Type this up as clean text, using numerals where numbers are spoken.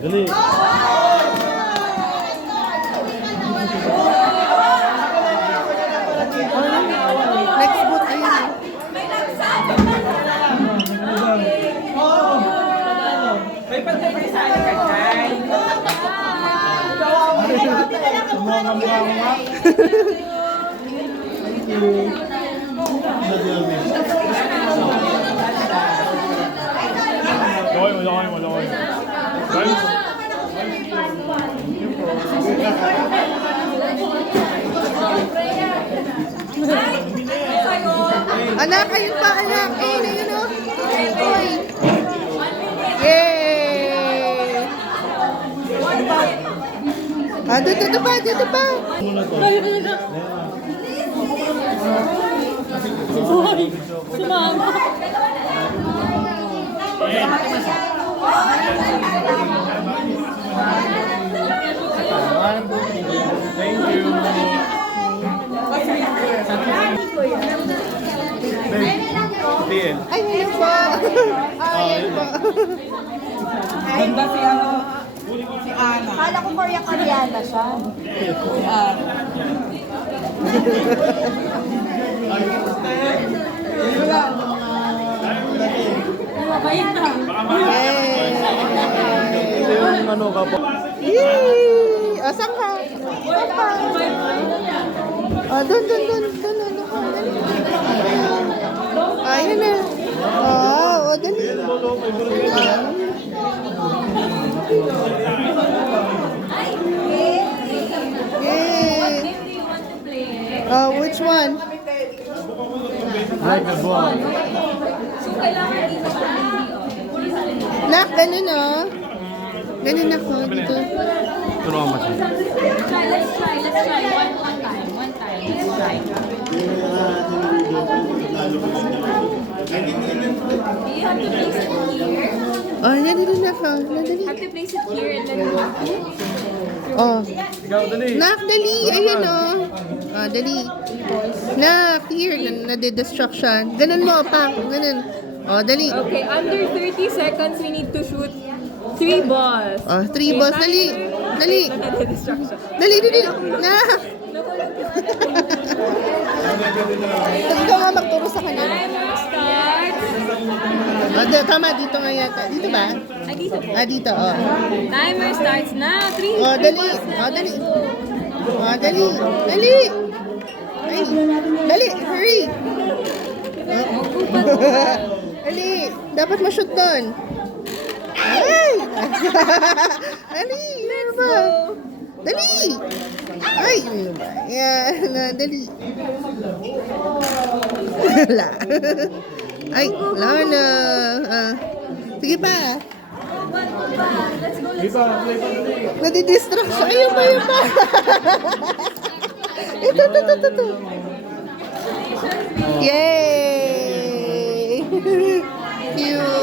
Dali. Next boot, ayun. May pagkapisali ka dyan. Sumama mo ako nga. Loy. Right? Anak, ayun pa, anak. Ayun, ayun, oh. Oy. Yay! Dito pa, dito pa. Uy, sumama. Thank you. Din. Ay, ayun pa. Ayun pa. Ganda si ano? Si Ana. Kala ko Koreana siya. Si Ana. Mabait na. Yay! Yung ano ka po. Yay! Asan ka? Asan ka? Doon. Ayun na. Dali. Yay! Which one? Like a ball. Nak, ganun oh. Ganun ako dito. Turuan mo siya. Let's try. One time. Let's try. You have to place it here. Ganun ako. Nadali. Have to place it here and then Ikaw, dali. Nak, dali. Ayun oh. Dali. Nak, here. Nade-destruction. Ganun mo, pa. Ganun. Dali. Okay, under 30 seconds, we need to shoot 3 balls. 3 balls. Dali. Dali. Destruction. Dali. Nak. Ikaw nga magturo sa kanya. Timer starts. Tama, dito nga yata. Dito ba? Ay, dito po. Dito, Timer starts now. 3 dali. Dali. Dali. Ay, dali. Hurry. Dali. Dapat ma-shoot doon. Ay! Dali. Ano ba? Dali. Ay, ano ba? Yan. Dali. Wala. Ay, wala na. Sige pa. Iba, play pa dali. Nadidistract siya. Ayun pa. Ito. Yay! Cute.